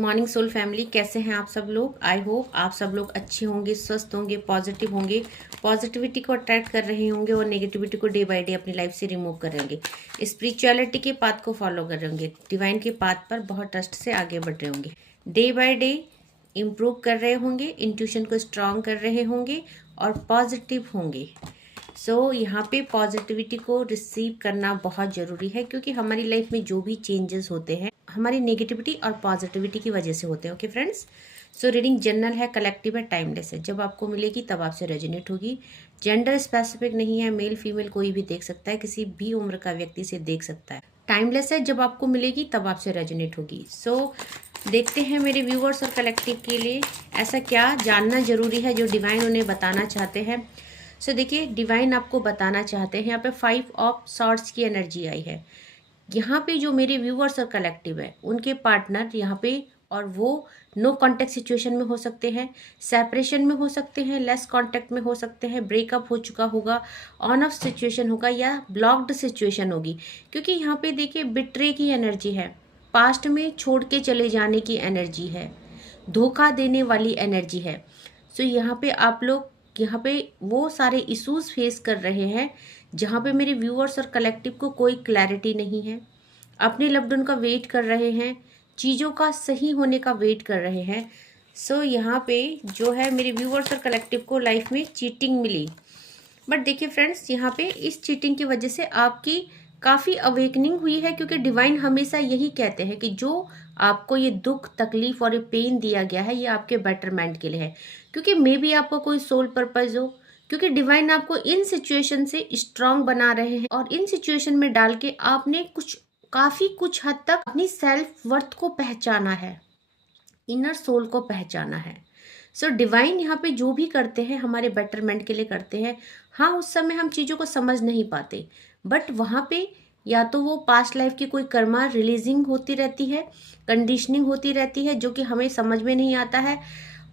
Morning soul family, कैसे हैं आप सब लोग। आई होप आप सब लोग अच्छे होंगे, स्वस्थ होंगे, पॉजिटिव होंगे, पॉजिटिविटी को अट्रैक्ट कर रहे होंगे और नेगेटिविटी को डे बाय डे अपनी लाइफ से रिमूव कर रहे होंगे। स्पिरिचुअलिटी के पाथ को फॉलो कर रहे होंगे, डिवाइन के पाथ पर बहुत ट्रस्ट से आगे बढ़ रहे होंगे, डे बाय डे इम्प्रूव कर रहे होंगे, इंट्यूशन को स्ट्रांग कर रहे होंगे और पॉजिटिव होंगे। यहाँ पे पॉजिटिविटी को रिसीव करना बहुत ज़रूरी है, क्योंकि हमारी लाइफ में जो भी चेंजेस होते हैं हमारी नेगेटिविटी और पॉजिटिविटी की वजह से होते हैं। ओके फ्रेंड्स, रीडिंग जनरल है, कलेक्टिव है, टाइमलेस है। जब आपको मिलेगी तब आपसे रेजोनेट होगी। जेंडर स्पेसिफिक नहीं है, मेल फीमेल कोई भी देख सकता है, किसी भी उम्र का व्यक्ति से देख सकता है। टाइमलेस है, जब आपको मिलेगी तब आपसे रेजोनेट होगी। देखते हैं मेरे व्यूअर्स और कलेक्टिव के लिए ऐसा क्या जानना जरूरी है जो डिवाइन उन्हें बताना चाहते हैं। देखिए, डिवाइन आपको बताना चाहते हैं, यहाँ पे 5 ऑफ सॉर्ड्स की एनर्जी आई है। यहाँ पे जो मेरे व्यूअर्स और कलेक्टिव है उनके पार्टनर यहाँ पे, और वो नो कांटेक्ट सिचुएशन में हो सकते हैं, सेपरेशन में हो सकते हैं, लेस कांटेक्ट में हो सकते हैं, ब्रेकअप हो चुका होगा, ऑन ऑफ सिचुएशन होगा या ब्लॉक्ड सिचुएशन होगी। क्योंकि यहाँ पे देखिए बिट्रे की एनर्जी है, पास्ट में छोड़ के चले जाने की एनर्जी है, धोखा देने वाली एनर्जी है। यहाँ पे आप लोग यहाँ पे वो सारे इश्यूज फेस कर रहे हैं जहाँ पे मेरे व्यूअर्स और कलेक्टिव को कोई क्लैरिटी नहीं है, अपने लव्ड वन का वेट कर रहे हैं, चीज़ों का सही होने का वेट कर रहे हैं। यहाँ पे जो है मेरे व्यूअर्स और कलेक्टिव को लाइफ में चीटिंग मिली। बट देखिए फ्रेंड्स, यहाँ पे इस चीटिंग की वजह से आपकी काफ़ी अवेकनिंग हुई है, क्योंकि डिवाइन हमेशा यही कहते हैं कि जो आपको ये दुख तकलीफ और ये पेन दिया गया है ये आपके बेटरमेंट के लिए है, क्योंकि मे बी आपका कोई सोल पर्पज हो, क्योंकि डिवाइन आपको इन सिचुएशन से स्ट्रांग बना रहे हैं और इन सिचुएशन में डाल के आपने कुछ हद तक अपनी सेल्फ वर्थ को पहचाना है, इनर सोल को पहचाना है। डिवाइन यहाँ पे जो भी करते हैं हमारे बेटरमेंट के लिए करते हैं। हाँ, उस समय हम चीज़ों को समझ नहीं पाते, बट वहाँ पे या तो वो पास्ट लाइफ की कोई कर्मा रिलीजिंग होती रहती है, कंडीशनिंग होती रहती है, जो कि हमें समझ में नहीं आता है।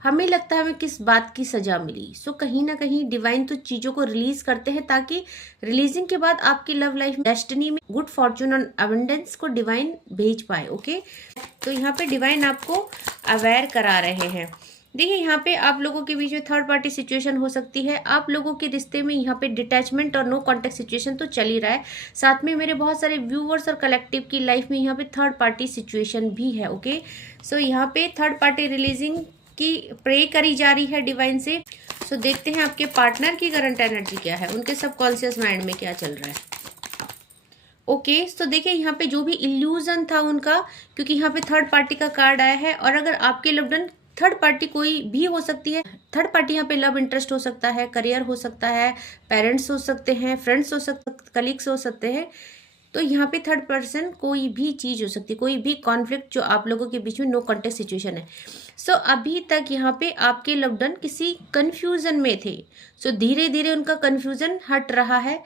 हमें लगता है हमें किस बात की सजा मिली। कहीं ना कहीं डिवाइन तो चीज़ों को रिलीज करते हैं ताकि रिलीजिंग के बाद आपकी लव लाइफ डेस्टिनी में गुड फॉर्चून और अबंडेंस को डिवाइन भेज पाए। ओके, यहाँ पे डिवाइन आपको अवेयर करा रहे हैं। देखिए, यहाँ पे आप लोगों के बीच में थर्ड पार्टी सिचुएशन हो सकती है। आप लोगों के रिश्ते में यहाँ पे डिटैचमेंट और नो कॉन्टेक्ट सिचुएशन तो चल ही रहा है, साथ में मेरे बहुत सारे व्यूअर्स और कलेक्टिव की लाइफ में यहाँ पे थर्ड पार्टी सिचुएशन भी है। ओके, यहाँ पे थर्ड पार्टी रिलीजिंग की प्रे करी जा रही है डिवाइन से। देखते हैं आपके पार्टनर की करंट एनर्जी क्या है, उनके सबकॉन्शियस माइंड में क्या चल रहा है। ओके, देखिए यहाँ पे जो भी इल्यूजन था उनका, क्योंकि यहाँ पे थर्ड पार्टी का कार्ड आया है, और अगर आपके लव्ड वन थर्ड पार्टी कोई भी हो सकती है। थर्ड पार्टी यहाँ पे लव इंटरेस्ट हो सकता है, करियर हो सकता है, पेरेंट्स हो सकते हैं, फ्रेंड्स हो सकते, कलीग्स हो सकते हैं। यहाँ पे थर्ड पर्सन कोई भी चीज़ हो सकती है, कोई भी कॉन्फ्लिक्ट जो आप लोगों के बीच में नो कॉन्टेक्ट सिचुएशन है। अभी तक यहाँ पे आपके लव्ड वन किसी कन्फ्यूजन में थे। धीरे धीरे उनका कन्फ्यूजन हट रहा है,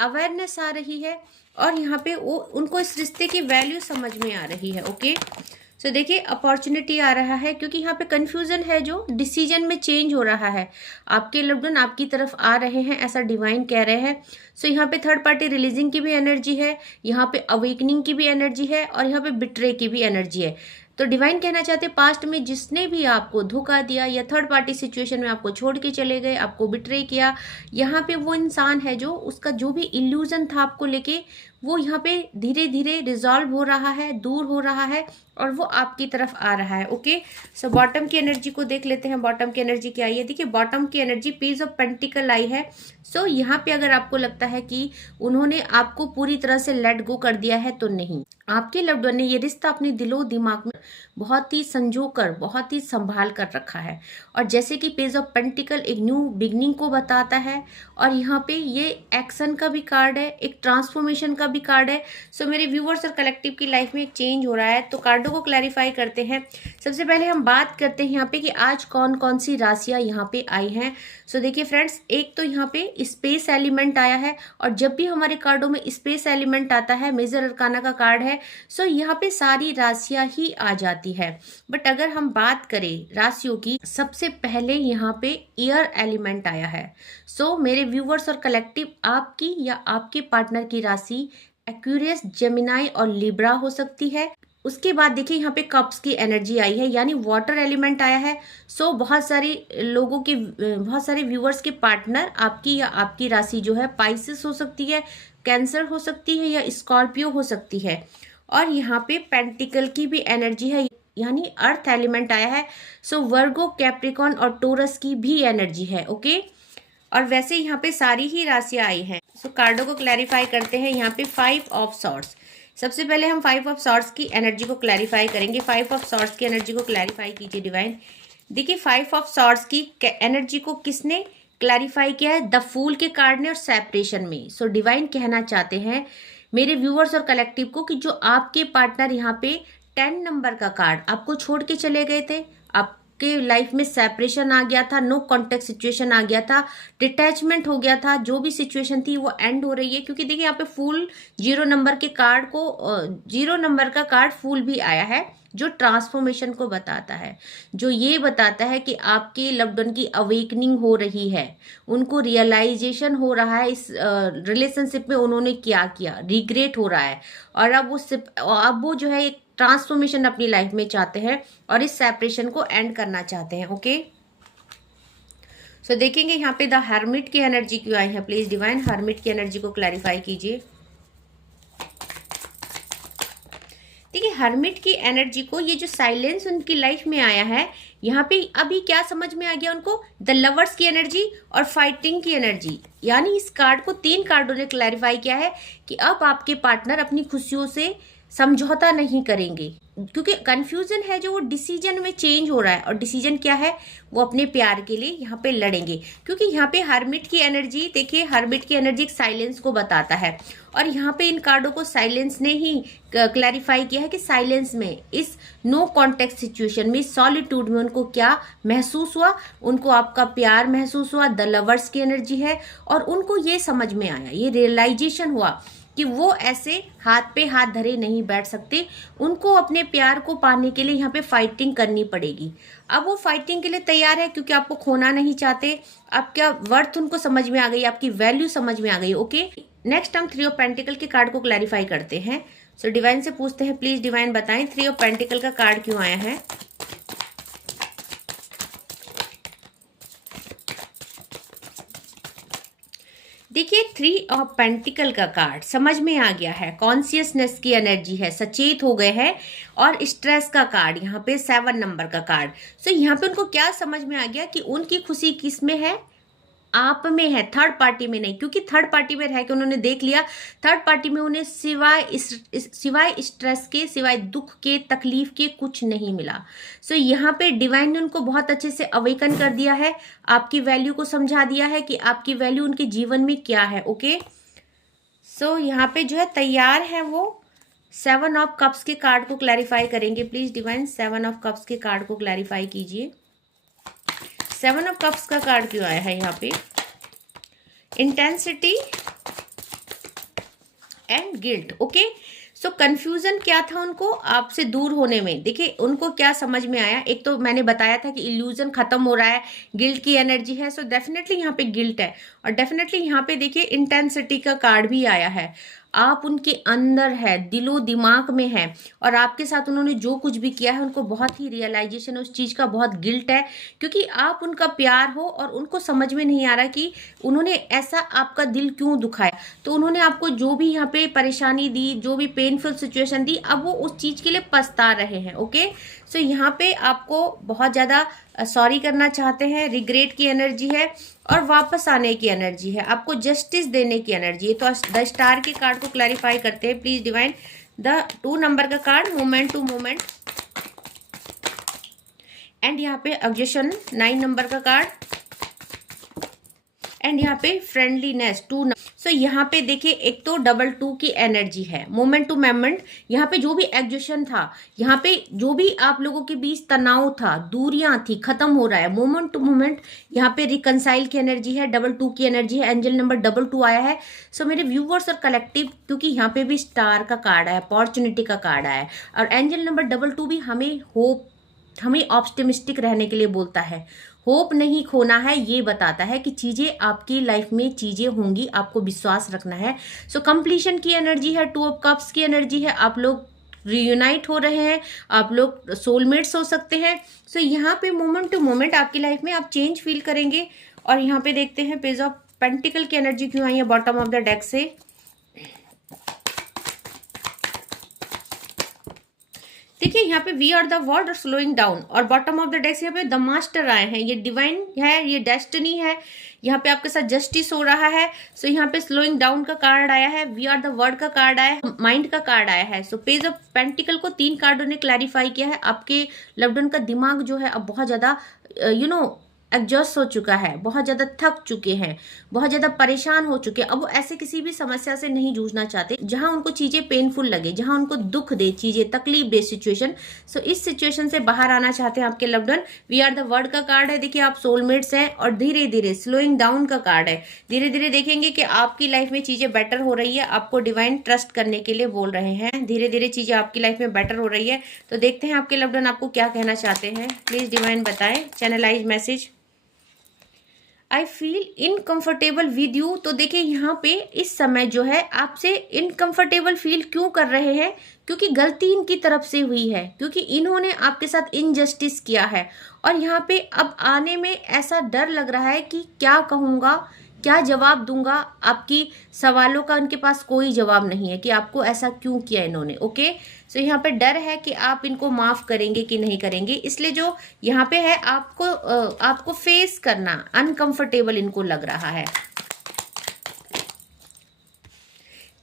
अवेयरनेस आ रही है, और यहाँ पे वो उनको इस रिश्ते की वैल्यू समझ में आ रही है। ओके, देखिए अपॉर्चुनिटी आ रहा है, क्योंकि यहाँ पे कंफ्यूजन है, जो डिसीजन में चेंज हो रहा है। आपके लव्ड वन आपकी तरफ आ रहे हैं, ऐसा डिवाइन कह रहे हैं। यहाँ पे थर्ड पार्टी रिलीजिंग की भी एनर्जी है, यहाँ पे अवेकनिंग की भी एनर्जी है, और यहाँ पे बिट्रे की भी एनर्जी है। डिवाइन कहना चाहते हैं, पास्ट में जिसने भी आपको धोखा दिया या थर्ड पार्टी सिचुएशन में आपको छोड़ के चले गए, आपको बिट्रे किया, यहाँ पे वो इंसान है जो उसका जो भी इल्यूजन था आपको लेके, वो यहाँ पे धीरे धीरे रिजॉल्व हो रहा है, दूर हो रहा है, और वो आपकी तरफ आ रहा है। ओके, बॉटम की एनर्जी को देख लेते हैं। बॉटम की एनर्जी क्या आई है। देखिए, बॉटम की एनर्जी पेज ऑफ पेंटिकल आई है। यहाँ पे अगर आपको लगता है कि उन्होंने आपको पूरी तरह से लेट गो कर दिया है, तो नहीं, आपके लव्ड वन ने ये रिश्ता अपने दिलो दिमाग में बहुत ही संजो कर, बहुत ही संभाल कर रखा है। और जैसे कि पेज ऑफ पेंटिकल एक न्यू बिगनिंग को बताता है, और यहाँ पे ये एक्शन का भी कार्ड है, एक ट्रांसफॉर्मेशन का भी कार्ड है। मेरे व्यूअर्स और कलेक्टिव की लाइफ में एक चेंज हो रहा है। कार्डों को क्लैरिफाई करते हैं। सबसे पहले हम बात करते हैं यहाँ पे कि आज कौन कौन सी राशियां यहाँ पे आई हैं। देखिए फ्रेंड्स, एक तो यहाँ पे स्पेस एलिमेंट आया है, और जब भी हमारे कार्डों में स्पेस एलिमेंट आता है, मेजर अरकाना का कार्ड है, यहाँ पे सारी राशियां ही आ जाती है। बट अगर हम बात करें राशियों की, सबसे पहले यहाँ पे एयर एलिमेंट आया है। मेरे व्यूअर्स और कलेक्टिव, आपकी या आपके पार्टनर की राशि एक्वेरियस, जेमिनाई और लिब्रा हो सकती है। उसके बाद देखिए यहाँ पे कप्स की एनर्जी आई है, यानी वाटर एलिमेंट आया है। सो बहुत सारे लोगों के, बहुत सारे व्यूअर्स के पार्टनर आपकी या आपकी राशि जो है पाइसेस हो सकती है, कैंसर हो सकती है, या स्कॉर्पियो हो सकती है। और यहाँ पे पेंटिकल की भी एनर्जी है, यानी अर्थ एलिमेंट आया है। सो वर्गो, कैप्रिकॉन और टोरस की भी एनर्जी है। ओके, और वैसे यहाँ पे सारी ही राशियां आई हैं। सो कार्डो को क्लैरिफाई करते हैं। यहाँ पे 5 ऑफ सॉर्ड्स, सबसे पहले हम 5 ऑफ सॉर्ड्स की एनर्जी को क्लैरिफाई करेंगे। 5 ऑफ सॉर्ड्स की एनर्जी को क्लैरिफाई कीजिए डिवाइन। देखिए 5 ऑफ सॉर्ड्स की एनर्जी को किसने क्लैरिफाई किया है? द फूल के कार्ड ने और सेपरेशन में। सो डिवाइन कहना चाहते हैं मेरे व्यूअर्स और कलेक्टिव को कि जो आपके पार्टनर यहाँ पे 10 नंबर का कार्ड आपको छोड़ के चले गए थे, आपके लाइफ में सेपरेशन आ गया था, नो कॉन्टेक्ट सिचुएशन आ गया था, डिटैचमेंट हो गया था, जो भी सिचुएशन थी वो एंड हो रही है। क्योंकि देखिए यहाँ पे फूल 0 नंबर के कार्ड को 0 नंबर का कार्ड फूल भी आया है, जो ट्रांसफॉर्मेशन को बताता है, जो ये बताता है कि आपके लव्ड वन की अवेकनिंग हो रही है, उनको रियलाइजेशन हो रहा है इस रिलेशनशिप में उन्होंने क्या किया, रिग्रेट हो रहा है, और अब वो जो है एक ट्रांसफॉर्मेशन अपनी लाइफ में चाहते हैं और इस सेपरेशन को एंड करना चाहते हैं। ओके, सो देखेंगे यहाँ पे द हर्मिट की एनर्जी क्यों आई है। प्लीज डिवाइन हर्मिट की एनर्जी को क्लैरिफाई कीजिए। देखिए हर्मिट की एनर्जी को, ये जो साइलेंस उनकी लाइफ में आया है, यहाँ पे अभी क्या समझ में आ गया उनको? द लवर्स की एनर्जी और फाइटिंग की एनर्जी। यानी इस कार्ड को 3 कार्डों ने क्लैरिफाई किया है कि अब आपके पार्टनर अपनी खुशियों से समझौता नहीं करेंगे, क्योंकि कंफ्यूजन है जो वो डिसीजन में चेंज हो रहा है। और डिसीजन क्या है? वो अपने प्यार के लिए यहाँ पे लड़ेंगे। क्योंकि यहाँ पे हर्मिट की एनर्जी, देखिए हर्मिट की एनर्जी एक साइलेंस को बताता है, और यहाँ पे इन कार्डों को साइलेंस ने ही क्लैरिफाई किया है कि साइलेंस में, इस नो कॉन्टेक्ट सिचुएशन में, सॉलिट्यूड में उनको क्या महसूस हुआ? उनको आपका प्यार महसूस हुआ, द लवर्स की एनर्जी है, और उनको ये समझ में आया, ये रियलाइजेशन हुआ कि वो ऐसे हाथ पे हाथ धरे नहीं बैठ सकते, उनको अपने प्यार को पाने के लिए यहाँ पे फाइटिंग करनी पड़ेगी। अब वो फाइटिंग के लिए तैयार है, क्योंकि आपको खोना नहीं चाहते। आपका वर्थ उनको समझ में आ गई, आपकी वैल्यू समझ में आ गई। ओके, नेक्स्ट हम 3 ऑफ पेंटिकल के कार्ड को क्लैरिफाई करते हैं। सो डिवाइन से पूछते हैं, प्लीज डिवाइन बताएं 3 ऑफ पेंटिकल का कार्ड क्यों आया है। देखिए 3 ऑफ पेंटिकल का कार्ड समझ में आ गया है, कॉन्शियसनेस की एनर्जी है, सचेत हो गए हैं। और स्ट्रेस का कार्ड यहाँ पे 7 नंबर का कार्ड। सो यहाँ पे उनको क्या समझ में आ गया कि उनकी खुशी किस में है? आप में है, थर्ड पार्टी में नहीं। क्योंकि थर्ड पार्टी में रह के उन्होंने देख लिया, थर्ड पार्टी में उन्हें सिवाय स्ट्रेस के, सिवाय दुख के, तकलीफ के कुछ नहीं मिला। सो यहाँ पे डिवाइन ने उनको बहुत अच्छे से अवेकन कर दिया है, आपकी वैल्यू को समझा दिया है कि आपकी वैल्यू उनके जीवन में क्या है। ओके, सो यहाँ पे जो है तैयार है वो 7 ऑफ कप्स के कार्ड को क्लैरिफाई करेंगे। प्लीज डिवाइन 7 ऑफ कप्स के कार्ड को क्लैरिफाई कीजिए। 7 ऑफ कप्स का कार्ड क्यों आया है यहाँ पे? Intensity and guilt. Okay, so confusion क्या था उनको आपसे दूर होने में? देखिए उनको क्या समझ में आया, एक तो मैंने बताया था कि इल्यूजन खत्म हो रहा है, गिल्ट की एनर्जी है। सो डेफिनेटली यहाँ पे गिल्ट है, और डेफिनेटली यहाँ पे देखिए इंटेंसिटी का कार्ड भी आया है। आप उनके अंदर है, दिलो दिमाग में है, और आपके साथ उन्होंने जो कुछ भी किया है उनको बहुत ही रियलाइजेशन है उस चीज़ का, बहुत गिल्ट है। क्योंकि आप उनका प्यार हो और उनको समझ में नहीं आ रहा कि उन्होंने ऐसा आपका दिल क्यों दुखाया। तो उन्होंने आपको जो भी यहाँ पे परेशानी दी, जो भी पेनफुल सिचुएशन दी, अब वो उस चीज़ के लिए पछता रहे हैं। ओके, सो यहाँ पे आपको बहुत ज़्यादा सॉरी करना चाहते हैं, रिग्रेट की एनर्जी है, और वापस आने की एनर्जी है, आपको जस्टिस देने की एनर्जी है। तो द स्टार के कार्ड को क्लैरिफाई करते हैं। प्लीज डिवाइन द 2 नंबर का card, moment to moment, and यहाँ पे एग्जेशन 9 नंबर का कार्ड, एंड यहाँ पे फ्रेंडलीनेस 2। सो यहाँ पे देखिए एक तो 2 की एनर्जी है, मोमेंट टू मोमेंट। यहाँ पे जो भी एग्जेशन था, यहाँ पे जो भी आप लोगों के बीच तनाव था, दूरियां थी, खत्म हो रहा है। मोमेंट टू मोमेंट यहाँ पे रिकनसाइल की एनर्जी है, 2 की एनर्जी है, एंजल नंबर 2 आया है। सो मेरे व्यूवर्स और कलेक्टिव, क्योंकि यहाँ पे भी स्टार का कार्ड है, अपॉर्चुनिटी का कार्ड है, और एंजल नंबर 2 भी हमें होप, हमें ऑप्टिमिस्टिक रहने के लिए बोलता है, होप नहीं खोना है, ये बताता है कि चीजें आपकी लाइफ में चीजें होंगी, आपको विश्वास रखना है। सो कंप्लीशन की एनर्जी है, 2 ऑफ कप्स की एनर्जी है, आप लोग रियूनाइट हो रहे हैं, आप लोग सोलमेट्स हो सकते हैं। सो यहाँ पे मोमेंट टू मोमेंट आपकी लाइफ में आप चेंज फील करेंगे। और यहाँ पे देखते हैं पेज ऑफ पेंटिकल की एनर्जी क्यों आई है बॉटम ऑफ द डेक से। देखिए यहाँ पे वी आर द वर्ल्ड और स्लोइंग डाउन, और बॉटम ऑफ द डेक यहाँ पे द मास्टर आए हैं, ये डिवाइन है, ये डेस्टिनी है, यहाँ पे आपके साथ जस्टिस हो रहा है। सो यहाँ पे स्लोइंग डाउन का कार्ड आया है, वी आर द वर्ल्ड का कार्ड आया है, माइंड का कार्ड आया है। सो पेज ऑफ पेंटिकल को 3 कार्डों ने क्लैरिफाई किया है। आपके लव्ड वन का दिमाग जो है अब बहुत ज्यादा एग्जॉस्ट हो चुका है, बहुत ज्यादा थक चुके हैं, बहुत ज्यादा परेशान हो चुके हैं। अब वो ऐसे किसी भी समस्या से नहीं जूझना चाहते जहां उनको चीजें पेनफुल लगे, जहां उनको दुख दे चीजें, तकलीफ दे सिचुएशन। सो इस सिचुएशन से बाहर आना चाहते हैं आपके loved one. We are the world का कार्ड है, देखिए आप सोलमेट्स हैं, और धीरे धीरे स्लोइंग डाउन का कार्ड है। धीरे धीरे देखेंगे कि आपकी लाइफ में चीजें बेटर हो रही है, आपको डिवाइन ट्रस्ट करने के लिए बोल रहे हैं। धीरे धीरे चीजें आपकी लाइफ में बेटर हो रही है। तो देखते हैं आपके लव्ड वन आपको क्या कहना चाहते हैं। प्लीज डिवाइन बताएं, channelise message. I feel uncomfortable with you. तो देखिए यहाँ पे इस समय जो है आपसे इनकम्फर्टेबल फील क्यों कर रहे हैं, क्योंकि गलती इनकी तरफ से हुई है, क्योंकि इन्होंने आपके साथ इनजस्टिस किया है। और यहाँ पे अब आने में ऐसा डर लग रहा है कि क्या कहूँगा, क्या जवाब दूंगा, आपकी सवालों का उनके पास कोई जवाब नहीं है कि आपको ऐसा क्यों किया इन्होंने। ओके, सो यहाँ पे डर है कि आप इनको माफ करेंगे कि नहीं करेंगे, इसलिए जो यहाँ पे है आपको फेस करना अनकंफर्टेबल इनको लग रहा है।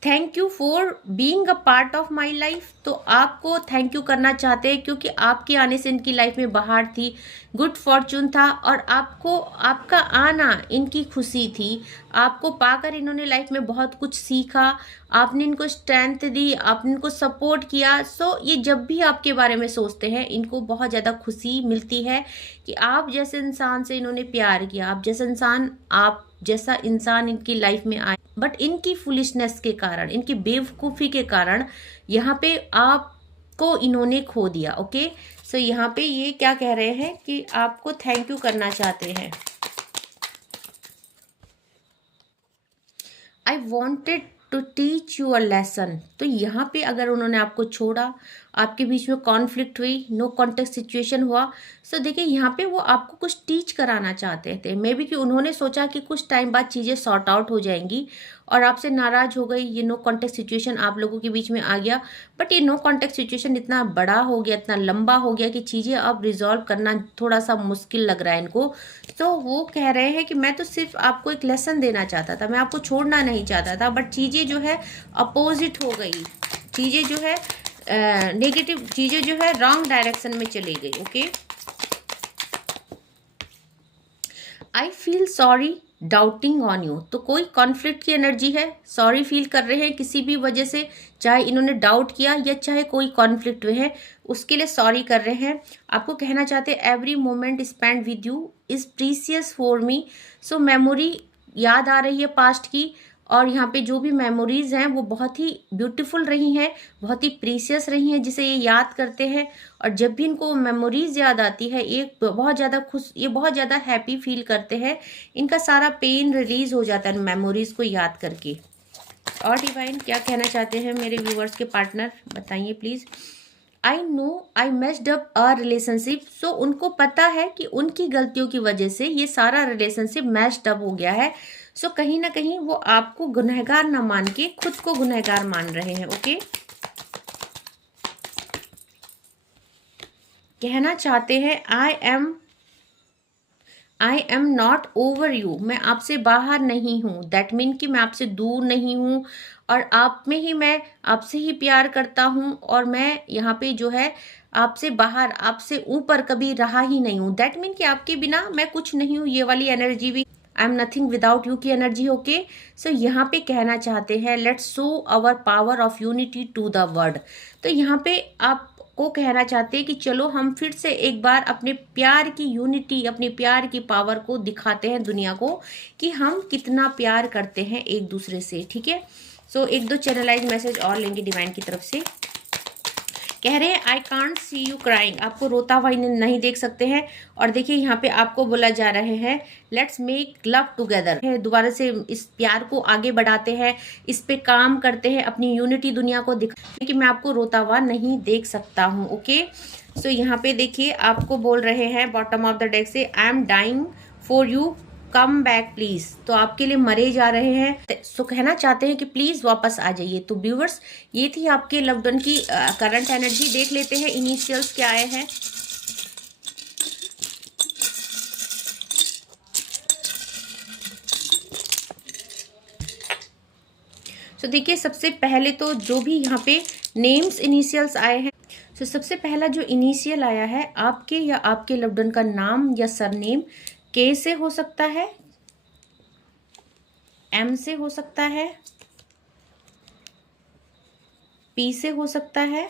Thank you for being a part of my life. तो आपको थैंक यू करना चाहते हैं क्योंकि आपके आने से इनकी लाइफ में बहार थी, गुड फॉर्चून था, और आपको आपका आना इनकी खुशी थी। आपको पाकर इन्होंने लाइफ में बहुत कुछ सीखा, आपने इनको स्ट्रेंथ दी, आपने इनको सपोर्ट किया। सो ये जब भी आपके बारे में सोचते हैं इनको बहुत ज़्यादा खुशी मिलती है कि आप जैसे इंसान से इन्होंने प्यार किया, आप जैसा इंसान इनकी लाइफ में आए। बट इनकी फुलिशनेस के कारण, इनकी बेवकूफ़ी के कारण यहाँ पे आपको इन्होंने खो दिया। ओके, सो यहाँ पे ये क्या कह रहे हैं कि आपको थैंक यू करना चाहते हैं। I wanted to teach you a lesson. तो यहाँ पे अगर उन्होंने आपको छोड़ा, आपके बीच में कॉन्फ्लिक्ट हुई, नो कॉन्टेक्ट सिचुएशन हुआ, सो देखिए यहाँ पे वो आपको कुछ टीच कराना चाहते थे। मे बी कि उन्होंने सोचा कि कुछ टाइम बाद चीज़ें सॉर्ट आउट हो जाएंगी और आपसे नाराज हो गई, ये नो कॉन्टेक्ट सिचुएशन आप लोगों के बीच में आ गया। बट ये नो कॉन्टेक्ट सिचुएशन इतना बड़ा हो गया, इतना लंबा हो गया कि चीज़ें अब रिजॉल्व करना थोड़ा सा मुश्किल लग रहा है इनको। तो वो कह रहे हैं कि मैं तो सिर्फ आपको एक लेसन देना चाहता था, मैं आपको छोड़ना नहीं चाहता था, बट चीज़ें जो है अपोजिट हो गई, चीज़ें जो है नेगेटिव चीज़ें जो है रॉन्ग डायरेक्शन में चली गई। Okay, I feel sorry doubting on you. तो कोई कॉन्फ्लिक्ट की एनर्जी है, सॉरी फील कर रहे हैं किसी भी वजह से, चाहे इन्होंने डाउट किया या चाहे कोई कॉन्फ्लिक्ट हुए हैं, उसके लिए सॉरी कर रहे हैं। आपको कहना चाहते हैं every moment spend with you is precious for me. So memory याद आ रही है पास्ट की, और यहाँ पे जो भी मेमोरीज हैं वो बहुत ही ब्यूटीफुल रही हैं, बहुत ही प्रीसियस रही हैं, जिसे ये याद करते हैं। और जब भी इनको मेमोरीज याद आती है ये बहुत ज़्यादा हैप्पी फील करते हैं। इनका सारा पेन रिलीज हो जाता है मेमोरीज को याद करके। और डिवाइन क्या कहना चाहते हैं मेरे व्यूअर्स के पार्टनर, बताइए please. I know I messed up a relationship. So उनको पता है कि उनकी गलतियों की वजह से ये सारा रिलेशनशिप मैस्ड अप हो गया है। सो कहीं ना कहीं वो आपको गुनहगार ना मान के खुद को गुनहगार मान रहे हैं। ओके, कहना चाहते हैं I am not over you. मैं आपसे बाहर नहीं हूँ, दैट मीन कि मैं आपसे दूर नहीं हूँ, और आप में ही मैं आपसे ही प्यार करता हूँ, और मैं यहाँ पे जो है आपसे बाहर, आपसे ऊपर कभी रहा ही नहीं हूँ। दैट मीन कि आपके बिना मैं कुछ नहीं हूँ। ये वाली एनर्जी भी I am nothing without you की एनर्जी। ओके, सो यहाँ पे कहना चाहते हैं let's show our power of unity to the world. तो यहाँ पे आप को कहना चाहते हैं कि चलो हम फिर से एक बार अपने प्यार की यूनिटी, अपने प्यार की पावर को दिखाते हैं दुनिया को कि हम कितना प्यार करते हैं एक दूसरे से। ठीक है, सो एक दो चैनलाइज मैसेज और लेंगे डिवाइन की तरफ से। कह रहे हैं I can't see you crying, आपको रोता हुआ नहीं देख सकते हैं। और देखिए यहाँ पे आपको बोला जा रहे हैं लेट्स मेक लव टुगेदर, दोबारा से इस प्यार को आगे बढ़ाते हैं, इस पे काम करते हैं, अपनी यूनिटी दुनिया को दिखा कि मैं आपको रोता हुआ नहीं देख सकता हूँ। ओके, सो यहाँ पे देखिए आपको बोल रहे हैं बॉटम ऑफ द डेक से I am dying for you come back please, तो आपके लिए मरे जा रहे हैं, सो कहना चाहते हैं कि प्लीज वापस आ जाइए। तो व्यूवर्स ये थी आपके लव्ड वन की करंट एनर्जी। देख लेते हैं इनिशियल्स क्या आए हैं। तो देखिए सबसे पहले तो जो भी यहाँ पे नेम्स इनिशियल्स आए हैं, तो सबसे पहला जो इनिशियल आया है आपके या आपके लव्ड वन का नाम या सरनेम के से हो सकता है, एम से हो सकता है, पी से हो सकता है,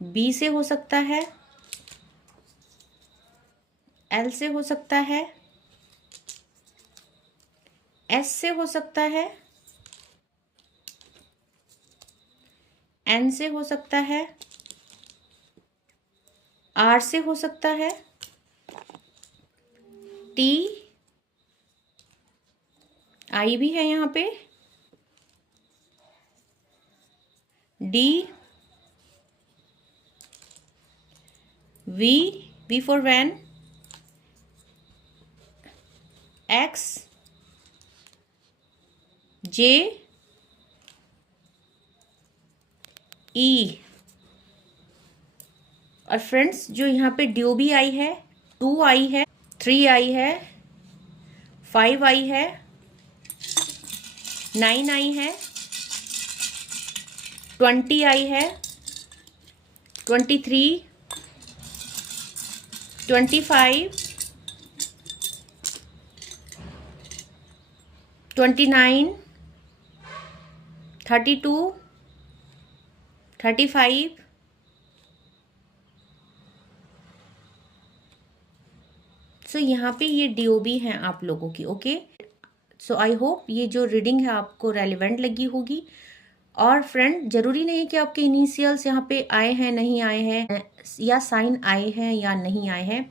बी से हो सकता है, एल से हो सकता है, एस से हो सकता है, एन से हो सकता है, आर से हो सकता है, टी, आई भी है यहाँ पे, D, V for van, X, J, E. और फ्रेंड्स जो यहाँ पे ड्यूबी आई है, 2 आई है, 3 आई है, 5 आई है, 9 आई है, 20 आई है, 23, 25, 29, 32, 35, सो यहाँ पे ये डीओबी हैं आप लोगों की। ओके, सो आई होप ये जो रीडिंग है आपको रेलिवेंट लगी होगी। और फ्रेंड जरूरी नहीं कि आपके इनिशियल्स यहाँ पे आए हैं नहीं आए हैं, या साइन आए हैं या नहीं आए हैं।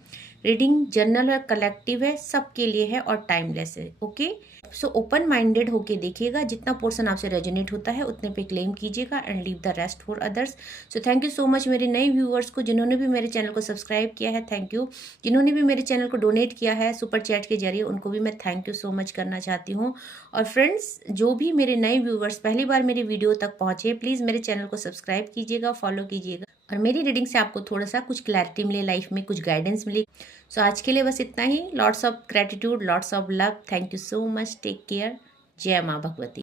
रीडिंग जनरल है, कलेक्टिव है, सबके लिए है और टाइमलेस है। ओके, सो ओपन माइंडेड होके देखिएगा, जितना पोर्शन आपसे रेजोनेट होता है उतने पे क्लेम कीजिएगा and leave the rest for others. So thank you so much मेरे नए व्यूअर्स को, जिन्होंने भी मेरे चैनल को सब्सक्राइब किया है, थैंक यू। जिन्होंने भी मेरे चैनल को डोनेट किया है सुपर चैट के जरिए, उनको भी मैं थैंक यू सो मच करना चाहती हूँ। और फ्रेंड्स जो भी मेरे नए व्यूअर्स पहली बार मेरी वीडियो तक पहुँचे, प्लीज़ मेरे चैनल को सब्सक्राइब कीजिएगा, फॉलो कीजिएगा, और मेरी रीडिंग से आपको थोड़ा सा कुछ क्लैरिटी मिले, लाइफ में कुछ गाइडेंस मिले। सो आज के लिए बस इतना ही। Lots of gratitude, lots of love, thank you so much, take care, जय माँ भगवती।